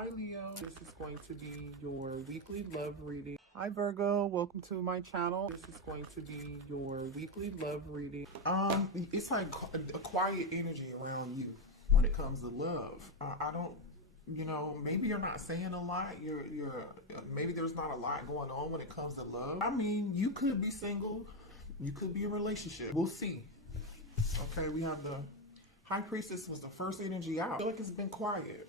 Hi Leo, this is going to be your weekly love reading. Hi Virgo, welcome to my channel. This is going to be your weekly love reading. It's like a quiet energy around you when it comes to love. I don't, maybe you're not saying a lot. Maybe there's not a lot going on when it comes to love. I mean, you could be single, you could be in a relationship. We'll see. Okay, we have the High Priestess was the first energy out. I feel like it's been quiet.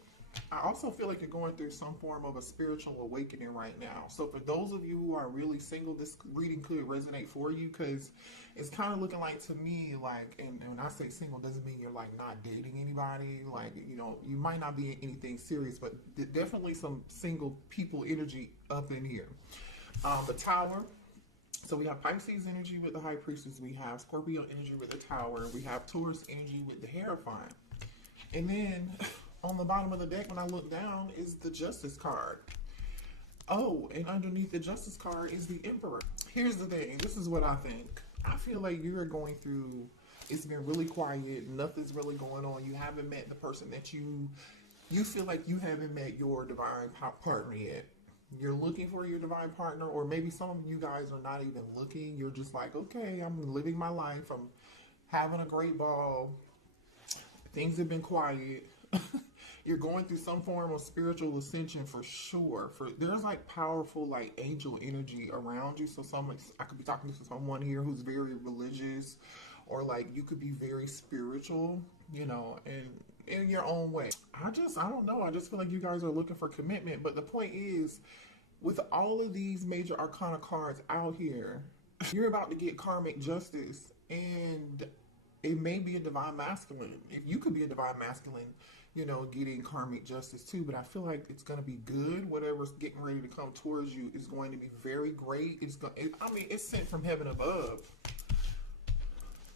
I also feel like you're going through some form of a spiritual awakening right now. So for those of you who are really single, this reading could resonate for you because it's kind of looking like to me, like, and when I say single, doesn't mean you're like not dating anybody. Like, you might not be in anything serious, but definitely some single people energy up in here. The Tower. So we have Pisces energy with the High Priestess. We have Scorpio energy with the Tower. We have Taurus energy with the Hierophant. And then on the bottom of the deck, when I look down, is the Justice card. Oh, and underneath the Justice card is the Emperor. Here's the thing. This is what I think. I feel like you're going through, it's been really quiet. Nothing's really going on. You haven't met the person that you feel like you haven't met your divine partner yet. You're looking for your divine partner, or maybe some of you guys are not even looking. You're just like, okay, I'm living my life. I'm having a great ball. Things have been quiet. You're going through some form of spiritual ascension for sure. There's like powerful like angel energy around you. So I could be talking to someone here who's very religious, or like you could be very spiritual, and in your own way. I don't know. I just feel like you guys are looking for commitment. But the point is, with all of these major arcana cards out here, you're about to get karmic justice, and it may be a divine masculine. If you could be a divine masculine, getting karmic justice too. But I feel like it's going to be good. Whatever's getting ready to come towards you is going to be very great. It's sent from heaven above.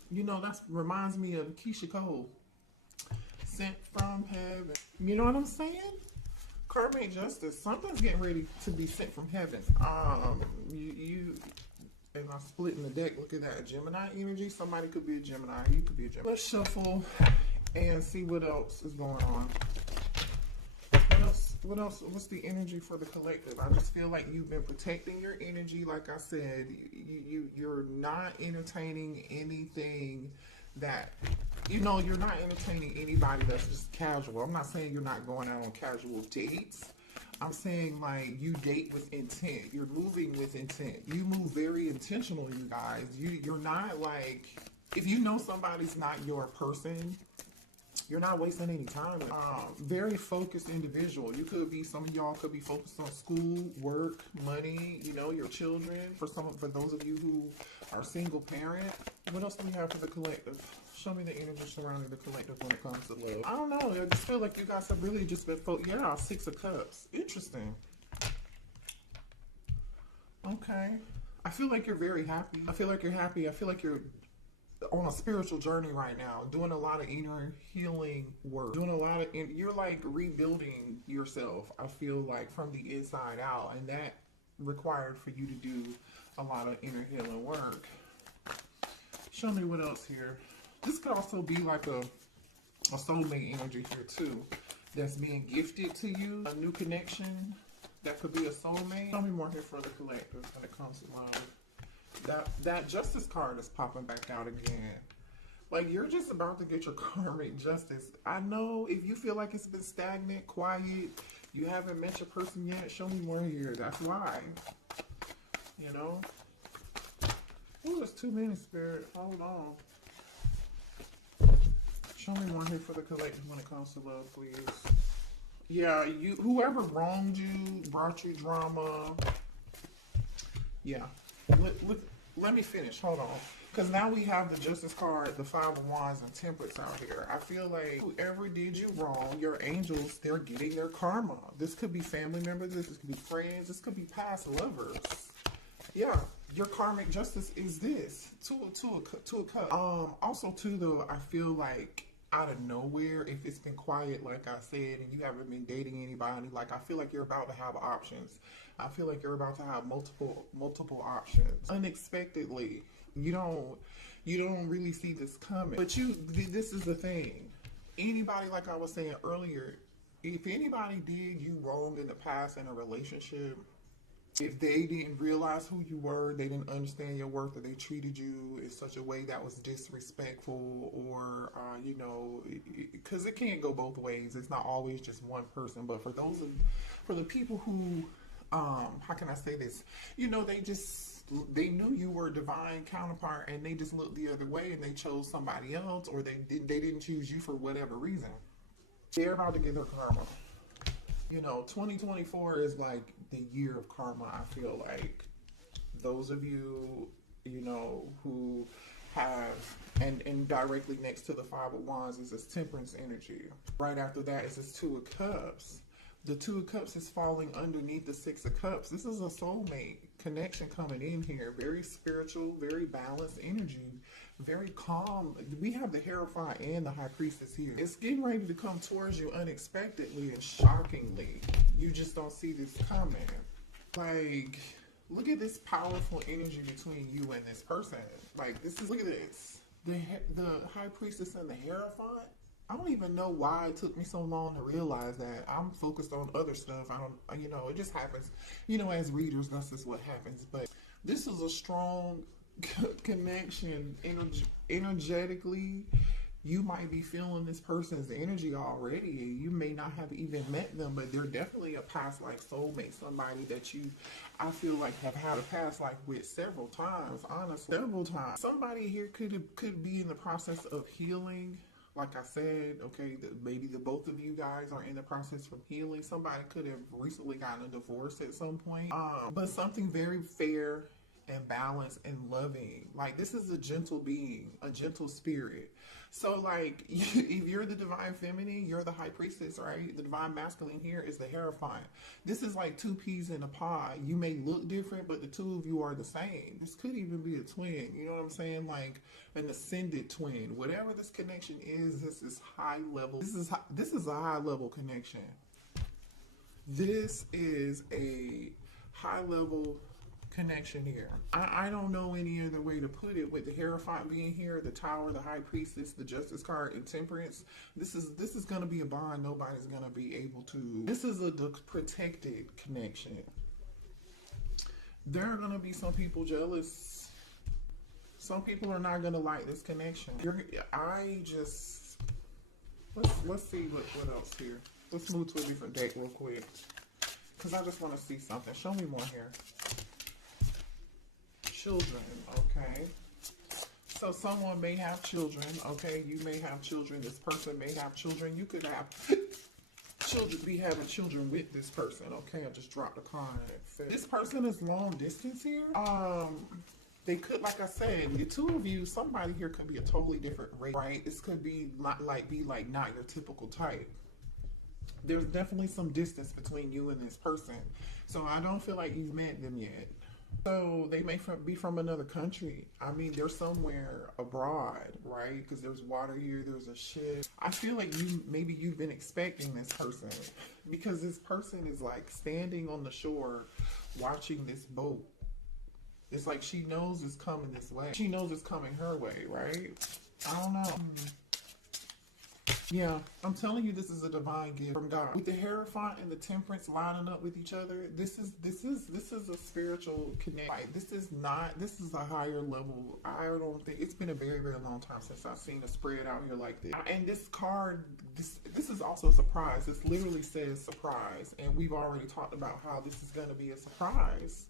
That reminds me of Keisha Cole. Sent from heaven. You know what I'm saying? Karmic justice. Something's getting ready to be sent from heaven. And I'm splitting the deck. Look at that. Gemini energy. Somebody could be a Gemini. You could be a Gemini. Let's shuffle and see what else is going on. What else? What's the energy for the collective? I just feel like you've been protecting your energy. Like I said, you're not entertaining anything that, you're not entertaining anybody that's just casual. I'm not saying you're not going out on casual dates. I'm saying like you date with intent. You're moving with intent. You move very intentional, you guys. You're not like, if you know somebody's not your person, you're not wasting any time. Very focused individual. Some of y'all could be focused on school, work, money, your children. For those of you who are single parent. What else do we have for the collective? Show me the energy surrounding the collective when it comes to love. I don't know. I just feel like you guys have really just been yeah, Six of Cups. Interesting. Okay. I feel like you're very happy. I feel like you're happy. I feel like you're on a spiritual journey right now, doing a lot of inner healing work, you're like rebuilding yourself. I feel like from the inside out, and that required for you to do a lot of inner healing work. Show me what else here. This could also be like a soulmate energy here too, that's being gifted to you, a new connection. That could be a soulmate. Show me more here for the collective when it comes to love. That Justice card is popping back out again. Like, you're just about to get your karmic justice. I know if you feel like it's been stagnant, quiet, you haven't met your person yet, show me more here. That's why. Ooh, there's too many, Spirit. Hold on. Show me one here for the collective when it comes to love, please. Yeah, whoever wronged you, brought you drama. Yeah. Let me finish. Hold on. Because now we have the Justice card, the Five of Wands, and Temperance out here. I feel like whoever did you wrong, your angels, they're getting their karma. This could be family members. This could be friends. This could be past lovers. Yeah. Your karmic justice is this. Two of Cups. Also, too, though, I feel like out of nowhere, if it's been quiet, like I said, and you haven't been dating anybody, like I feel like you're about to have options. I feel like you're about to have multiple options. Unexpectedly. You don't really see this coming. But this is the thing. Anybody, like I was saying earlier, if anybody did you wrong in the past in a relationship, if they didn't realize who you were, they didn't understand your worth, or they treated you in such a way that was disrespectful, or because it can't go both ways. It's not always just one person. But for the people who, how can I say this? They knew you were a divine counterpart, and they just looked the other way, and they chose somebody else, or they didn't choose you for whatever reason. They're about to get their karma. 2024 is like the year of karma. I feel like those of you, who have, and directly next to the Five of Wands is this Temperance energy. Right after that is this Two of Cups. The Two of Cups is falling underneath the Six of Cups. This is a soulmate connection coming in here. Very spiritual, very balanced energy, very calm. We have the Hierophant and the High Priestess here. It's getting ready to come towards you unexpectedly and shockingly. You just don't see this coming. Like, look at this powerful energy between you and this person. Like, look at this. The High Priestess and the Hierophant. I don't even know why it took me so long to realize that. I'm focused on other stuff. It just happens. As readers, that's just what happens. But this is a strong connection. Energetically, you might be feeling this person's energy already. You may not have even met them, but they're definitely a past life soulmate. Somebody that I feel like have had a past life with several times, honestly. Several times. Somebody here could be in the process of healing. Like I said, okay, maybe the both of you guys are in the process of healing. Somebody could have recently gotten a divorce at some point. But something very fair and balanced and loving. Like, this is a gentle being, a gentle spirit. So, like, if you're the divine feminine, you're the High Priestess, right? The divine masculine here is the Hierophant. This is like two peas in a pod. You may look different, but the two of you are the same. This could even be a twin. You know what I'm saying? Like an ascended twin. Whatever this connection is, this is high level. This is a high level connection. This is a high level connection here. I don't know any other way to put it. With the Hierophant being here, the Tower, the High Priestess, the Justice card, and Temperance, this is going to be a bond nobody's going to be able to. This is a protected connection. There are going to be some people jealous. Some people are not going to like this connection. Let's see what else here. Let's move to a different deck real quick, because I just want to see something. Show me more here. Children, okay. So someone may have children, okay. You may have children. This person may have children. You could have children, be having children with this person, okay. I just dropped a card. This person is long distance here. They could, like I said, the two of you, somebody here could be a totally different race, right? This could be not your typical type. There's definitely some distance between you and this person. So I don't feel like you've met them yet. So they may be from another country. I mean, they're somewhere abroad, right? Because there's water here, there's a ship. I feel like maybe you've been expecting this person, because this person is like standing on the shore watching this boat. It's like she knows it's coming this way. She knows it's coming her way, right? I don't know. Yeah, I'm telling you, this is a divine gift from God. With the Hierophant and the Temperance lining up with each other, this is a spiritual connection. Like, this is a higher level. I don't think it's been a very, very long time since I've seen a spread out here like this. And this card, this is also a surprise. This literally says surprise, and we've already talked about how this is going to be a surprise.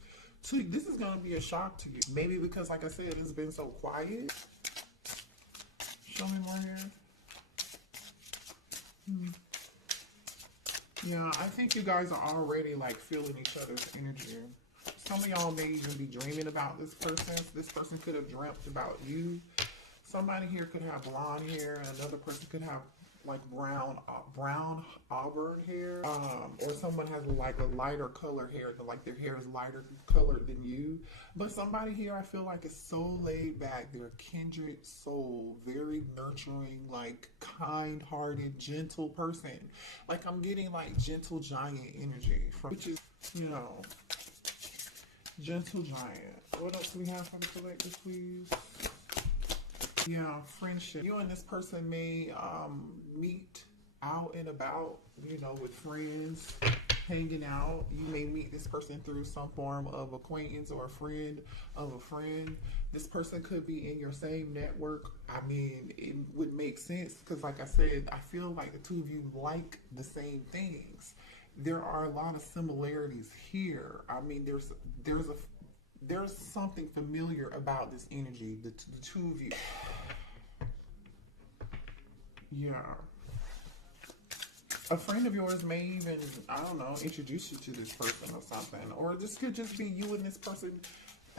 This is going to be a shock to you. Maybe because, like I said, it's been so quiet. Show me more here. Yeah, I think you guys are already like feeling each other's energy. Some of y'all may even be dreaming about this person. This person could have dreamt about you. Somebody here could have blonde hair, and another person could have like brown auburn hair, or someone has like a lighter color hair, like their hair is lighter colored than you. But somebody here, I feel like, is so laid back. They're a kindred soul, very nurturing, like kind-hearted, gentle person. Like, I'm getting like gentle giant energy from, which is, gentle giant. What else do we have from the collective, please? Yeah, friendship. You and this person may meet out and about, you know, with friends, hanging out. You may meet this person through some form of acquaintance or a friend of a friend. This person could be in your same network. I mean, it would make sense because, like I said, I feel like the two of you like the same things. There are a lot of similarities here. I mean, there's something familiar about this energy, the two of you. Yeah. A friend of yours may even, I don't know, introduce you to this person or something. Or this could just be you and this person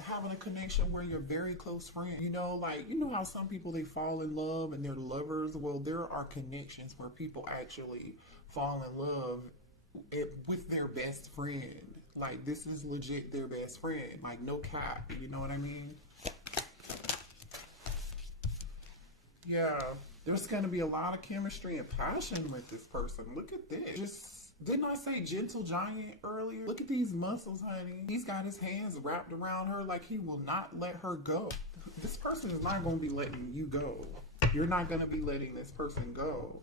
having a connection where you're very close friends. You know, like, you know how some people, they fall in love and they're lovers? Well, there are connections where people actually fall in love with their best friend. Like, this is legit their best friend. Like, no cap. You know what I mean? Yeah. There's going to be a lot of chemistry and passion with this person. Look at this. Didn't I say gentle giant earlier? Look at these muscles, honey. He's got his hands wrapped around her like he will not let her go. This person is not going to be letting you go. You're not going to be letting this person go.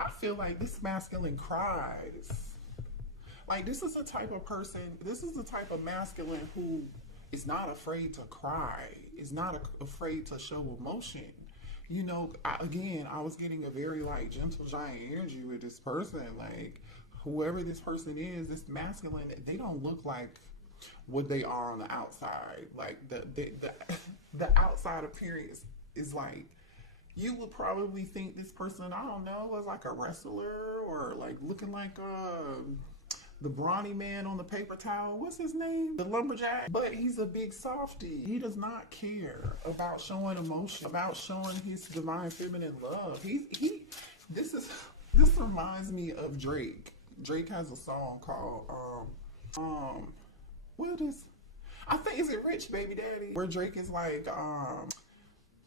I feel like this masculine cries. Like, this is the type of person, this is the type of masculine who is not afraid to cry, is not afraid to show emotion. You know, I was getting a very, like, gentle giant energy with this person. Like, whoever this person is, this masculine, they don't look like what they are on the outside. Like, the outside appearance is like, you would probably think this person, I don't know, was like a wrestler or like looking like the brawny man on the paper towel. What's his name? The lumberjack. But he's a big softie. He does not care about showing emotion, about showing his divine feminine love. This reminds me of Drake. Drake has a song called I think, is it Rich Baby Daddy? Where Drake is like,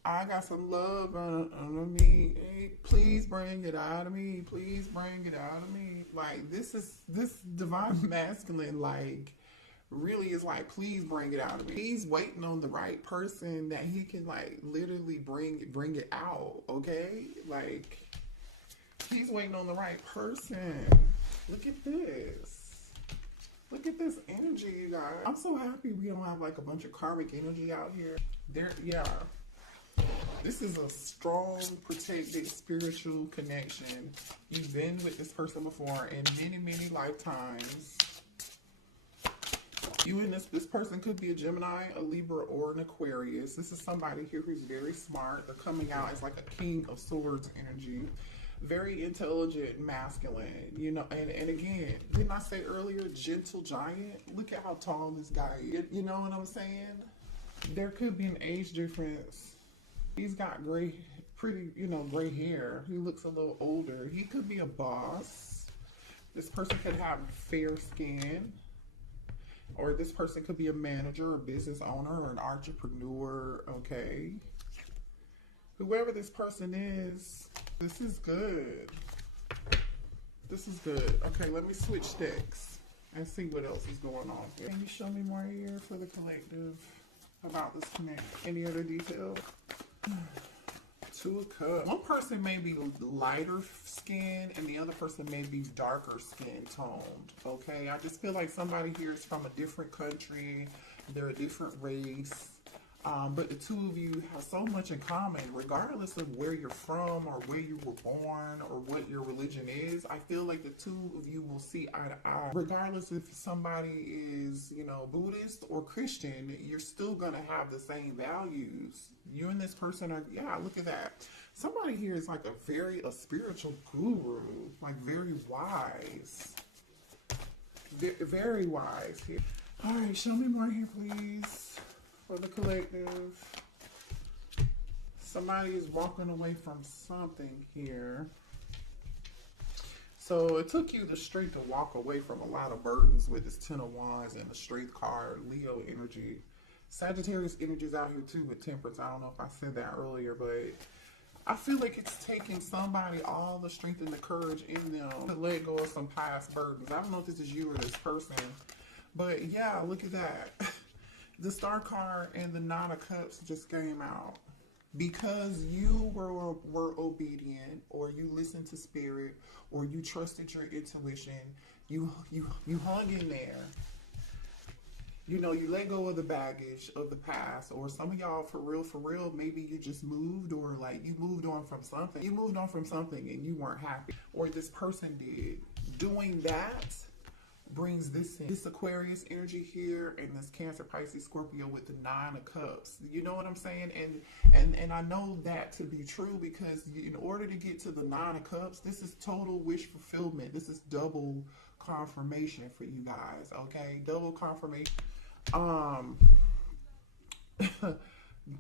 I got some love under me. Hey, please bring it out of me. Please bring it out of me. Like, this divine masculine, like, really is like, please bring it out of me. He's waiting on the right person that he can, like, literally bring it out, okay? Like, he's waiting on the right person. Look at this. Look at this energy, you guys. I'm so happy we don't have, like, a bunch of karmic energy out here. Yeah. This is a strong, protected, spiritual connection. You've been with this person before in many, many lifetimes. You and this person could be a Gemini, a Libra, or an Aquarius. This is somebody here who's very smart. They're coming out as like a King of Swords energy. Very intelligent, masculine, you know, and again, didn't I say earlier, gentle giant? Look at how tall this guy is. You know what I'm saying? There could be an age difference. He's got gray hair. He looks a little older. He could be a boss. This person could have fair skin. Or this person could be a manager, or business owner, or an entrepreneur, okay? Whoever this person is, this is good. This is good. Okay, let me switch decks and see what else is going on here. Can you show me more here for the collective about this connect? Any other details? Two of Cups. One person may be lighter skin and the other person may be darker skin toned. Okay, I just feel like somebody here is from a different country. They're a different race. But the two of you have so much in common, regardless of where you're from or where you were born or what your religion is. I feel like the two of you will see eye to eye. Regardless if somebody is, you know, Buddhist or Christian, you're still going to have the same values. You and this person are, yeah, look at that. Somebody here is like a spiritual guru, like very wise. Very wise here. All right, show me more here, please. For the collective, somebody is walking away from something here. So it took you the strength to walk away from a lot of burdens with this Ten of Wands and the Strength card, Leo energy. Sagittarius energy is out here too with Temperance. I don't know if I said that earlier, but I feel like it's taking somebody all the strength and the courage in them to let go of some past burdens. I don't know if this is you or this person, but yeah, look at that. The Star card and the Nine of Cups just came out. because you were obedient, or you listened to spirit, or you trusted your intuition, you hung in there. You know, you let go of the baggage of the past, or some of y'all for real, maybe you just moved, or like you moved on from something. You moved on from something and you weren't happy, or this person did. Doing that brings this in. This Aquarius energy here, and this Cancer, Pisces, Scorpio with the Nine of Cups. You know what I'm saying? And I know that to be true, because in order to get to the Nine of Cups, this is total wish fulfillment. This is double confirmation for you guys, okay? Double confirmation.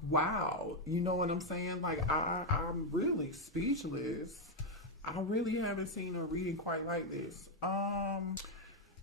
Wow, you know what I'm saying? Like, I'm really speechless. I really haven't seen a reading quite like this.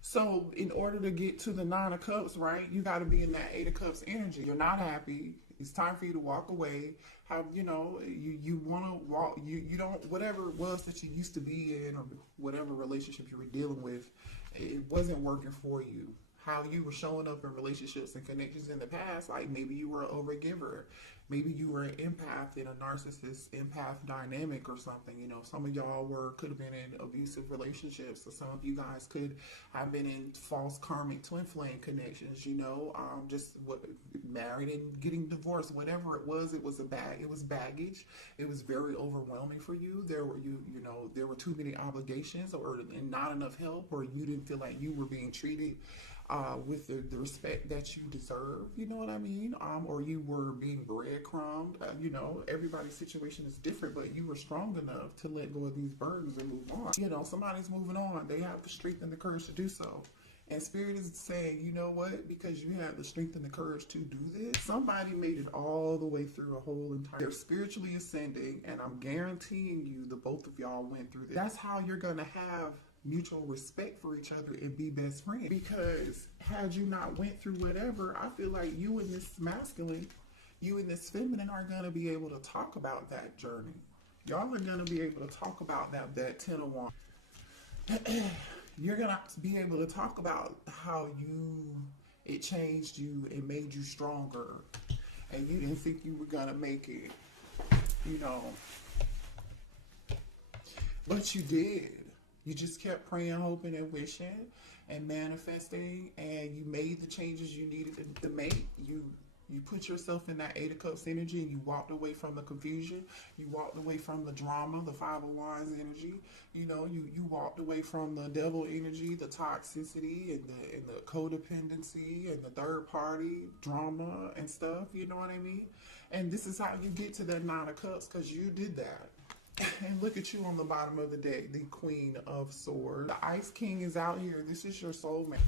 So in order to get to the Nine of Cups, right, you got to be in that Eight of Cups energy. You're not happy. It's time for you to walk away. Have, you know, you want to walk, you don't, whatever it was that you used to be in, or whatever relationship you were dealing with, it wasn't working for you. How you were showing up in relationships and connections in the past, like maybe you were an overgiver, maybe you were an empath in a narcissist empath dynamic or something. You know, some of y'all could have been in abusive relationships, or some of you guys could have been in false karmic twin flame connections. You know, just married and getting divorced, whatever it was baggage. It was very overwhelming for you. There were too many obligations, or not enough help, or you didn't feel like you were being treated with the respect that you deserve, you know what I mean? Or you were being breadcrumbed. You know, everybody's situation is different, but you were strong enough to let go of these burdens and move on. You know, somebody's moving on. They have the strength and the courage to do so. And Spirit is saying, you know what? Because you have the strength and the courage to do this, somebody made it all the way through a whole entire... They're spiritually ascending, and I'm guaranteeing you the both of y'all went through this. That's how you're going to have mutual respect for each other and be best friends. Because had you not went through whatever, I feel like you and this masculine, you and this feminine are going to be able to talk about that journey. Y'all are going to be able to talk about that 10 of Wands. You're going to be able to talk about how it changed you and made you stronger, and you didn't think you were going to make it, you know, but you did. You just kept praying, hoping, and wishing, and manifesting, and you made the changes you needed to make. You put yourself in that Eight of Cups energy, and you walked away from the confusion. You walked away from the drama, the Five of Wands energy. You know, you walked away from the devil energy, the toxicity, and the codependency, and the third party drama and stuff. You know what I mean? And this is how you get to that Nine of Cups, because you did that. And look at you on the bottom of the deck, the Queen of Swords. The Ice King is out here. This is your soulmate,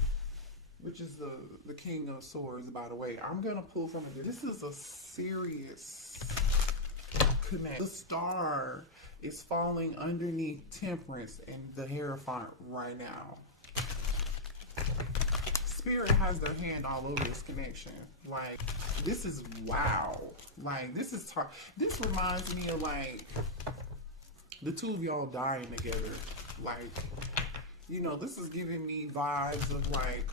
which is the King of Swords, by the way. I'm going to pull from it. This is a serious connect. The star is falling underneath Temperance and the Hierophant right now. Spirit has their hand all over this connection. Like, this is wow. Like, this reminds me of, like, the two of y'all dying together. Like, you know, this is giving me vibes of, like,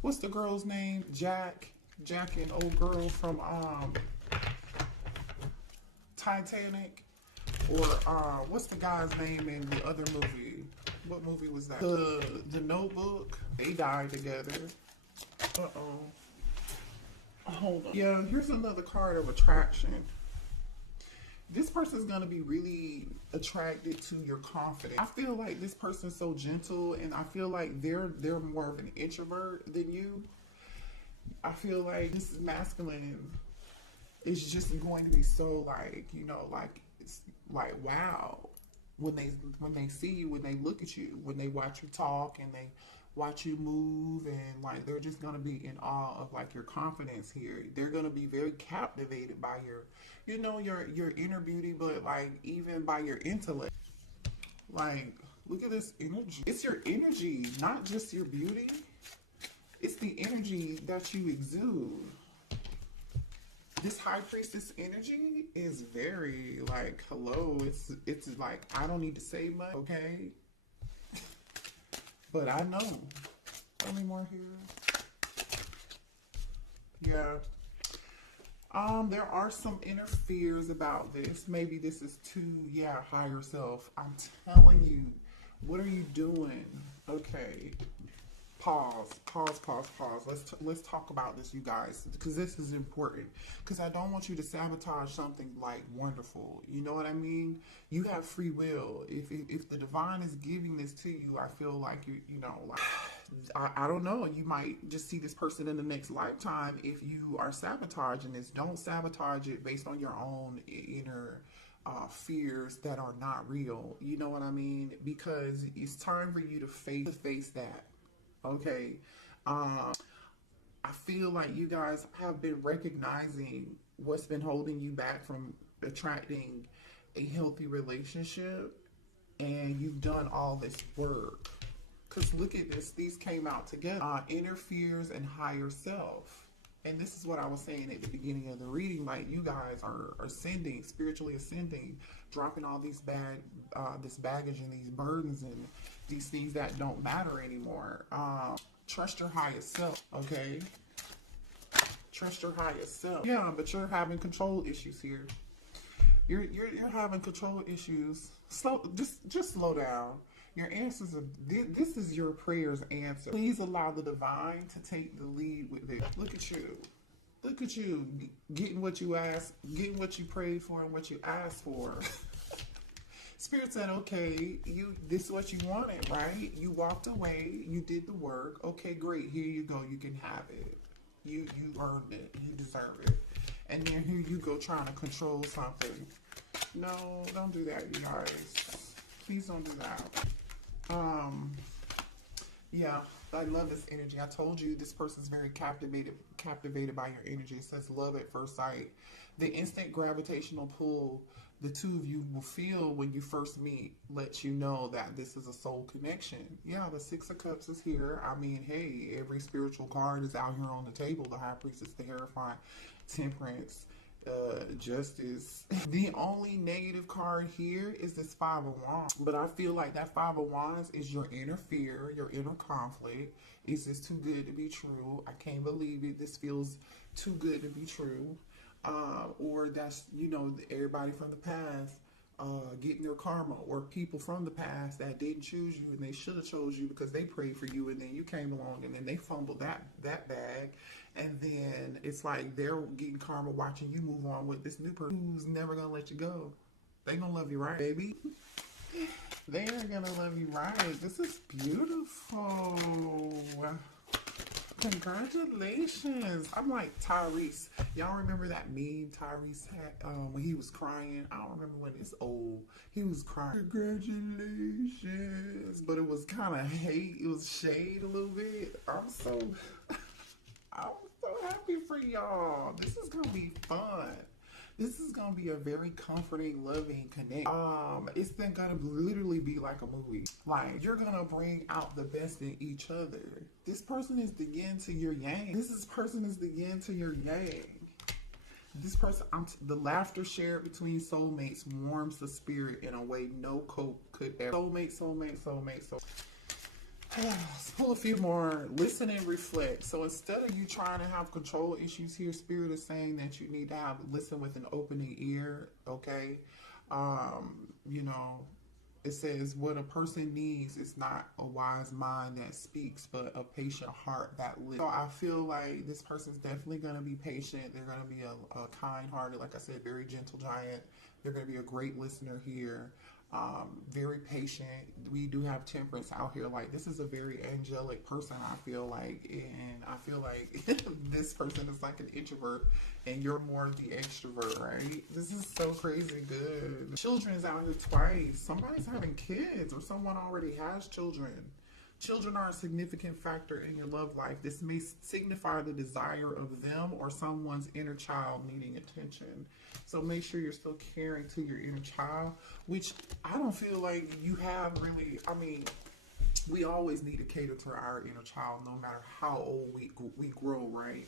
what's the girl's name? Jack and old girl from Titanic. Or what's the guy's name in the other movie? What movie was that? The Notebook. They died together. Hold on. Yeah, here's another card of attraction. This person's going to be really attracted to your confidence. I feel like this person's so gentle, and I feel like they're more of an introvert than you. I feel like this masculine is just going to be so, like, you know, like, it's like, wow. When they see you, when they look at you, when they watch you talk, and they watch you move, and like, they're just going to be in awe of, like, your confidence here. They're going to be very captivated by your, you know, your inner beauty, but like even by your intellect. Like, look at this energy. It's your energy, not just your beauty. It's the energy that you exude. This High Priestess energy is very, like, hello. It's like, I don't need to say much, okay? But I know. Tell me more here. Yeah. There are some inner fears about this. Maybe this is too, yeah, higher self. I'm telling you, what are you doing? Okay. Pause. Let's talk about this, you guys, because this is important. Because I don't want you to sabotage something like wonderful. You know what I mean? You have free will. If the divine is giving this to you, I feel like you know, like I don't know. You might just see this person in the next lifetime if you are sabotaging this. Don't sabotage it based on your own inner fears that are not real. You know what I mean? Because it's time for you to face that. Okay. I feel like you guys have been recognizing what's been holding you back from attracting a healthy relationship, and you've done all this work. Because look at this, these came out together. Inner fears and higher self. And this is what I was saying at the beginning of the reading. Like, you guys are ascending, spiritually ascending, dropping all these this baggage and these burdens and these things that don't matter anymore. Trust your highest self, okay? Trust your highest self. Yeah, but you're having control issues here. You're having control issues. Just slow down. Your answers are, this is your prayer's answer. Please allow the divine to take the lead with it. Look at you. Look at you getting what you asked, getting what you prayed for and what you asked for. Spirit said, okay, this is what you wanted, right? You walked away, you did the work. Okay, great. Here you go. You can have it. You earned it. You deserve it. And then here you go trying to control something. No, don't do that, you guys. Please don't do that. Yeah, I love this energy. I told you this person's very captivated by your energy. It says love at first sight. The instant gravitational pull the two of you will feel when you first meet lets you know that this is a soul connection. Yeah, the Six of Cups is here. I mean, hey, every spiritual card is out here on the table. The High Priestess, the Hierophant, Temperance, Justice. The only negative card here is this Five of Wands. But I feel like that Five of Wands is your inner fear, your inner conflict. Is this too good to be true? I can't believe it. This feels too good to be true. Or that's, you know, everybody from the past getting their karma, or people from the past that didn't choose you and they should have chose you because they prayed for you and then you came along and then they fumbled that bag, and then it's like they're getting karma watching you move on with this new person who's never gonna let you go. They gonna love you right, baby. They are gonna love you right. This is beautiful. Congratulations. I'm like Tyrese. Y'all remember that meme Tyrese had when he was crying? I don't remember when it's old. He was crying. Congratulations. But it was kind of hate. It was shade a little bit. I'm so happy for y'all. This is going to be fun. This is going to be a very comforting, loving connection. It's then going to literally be like a movie. Like, you're going to bring out the best in each other. This person is the yin to your yang. This person is the yin to your yang. This person, the laughter shared between soulmates warms the spirit in a way no cope could ever. Soulmate. Let's pull a few more. Listen and reflect. So instead of you trying to have control issues here, Spirit is saying that you need to listen with an opening ear, okay? You know, it says what a person needs is not a wise mind that speaks, but a patient heart that listens. So I feel like this person's definitely going to be patient. They're going to be a kind-hearted, like I said, very gentle giant. They're going to be a great listener here. Very patient. We do have Temperance out here. Like, this is a very angelic person, I feel like, and I feel like this person is like an introvert and you're more the extrovert, right? This is so crazy good. Children is out here twice. Somebody's having kids, or someone already has children. Children are a significant factor in your love life. This may signify the desire of them or someone's inner child needing attention. So make sure you're still caring to your inner child, which I don't feel like you have really. I mean, we always need to cater to our inner child no matter how old we grow, right?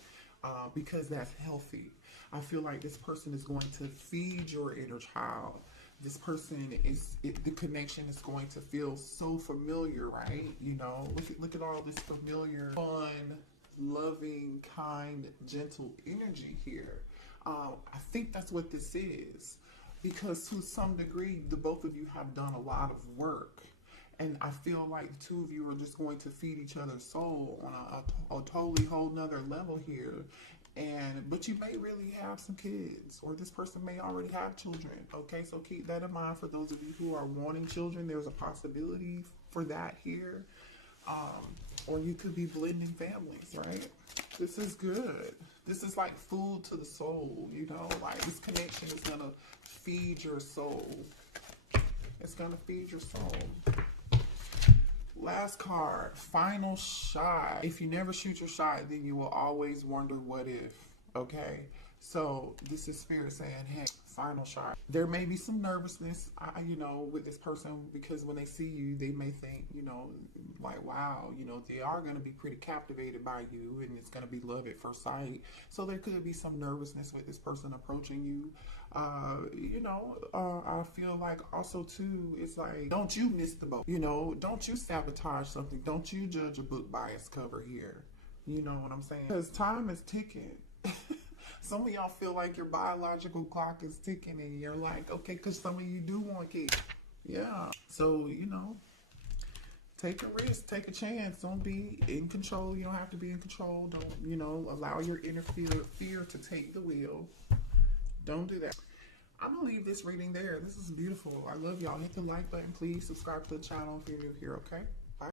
Because that's healthy. I feel like this person is going to feed your inner child. This person the connection is going to feel so familiar, right? You know, look at all this familiar, fun, loving, kind, gentle energy here. I think that's what this is, because to some degree, the both of you have done a lot of work. And I feel like the two of you are just going to feed each other's soul on a totally whole nother level here. But you may really have some kids, or this person may already have children. Okay, so keep that in mind for those of you who are wanting children. There's a possibility for that here. Or you could be blending families, right? This is good. This is like food to the soul, you know? Like, this connection is gonna feed your soul. It's gonna feed your soul. Last card, final shot. If you never shoot your shot, then you will always wonder what if, okay? So this is Spirit saying, hey, final shot. There may be some nervousness, you know, with this person, because when they see you, they may think, you know, like, wow, you know, they are going to be pretty captivated by you, and it's going to be love at first sight. So there could be some nervousness with this person approaching you. You know, I feel like also too, it's like, don't you miss the boat, you know, don't you sabotage something, don't you judge a book by its cover here. You know what I'm saying? Because time is ticking. Some of y'all feel like your biological clock is ticking, and you're like, okay, because some of you do want kids. Yeah. So, you know, take a risk, take a chance. Don't be in control. You don't have to be in control. Don't, you know, allow your inner fear to take the wheel. Don't do that. I'm going to leave this reading there. This is beautiful. I love y'all. Hit the like button, please. Subscribe to the channel if you're new here, okay?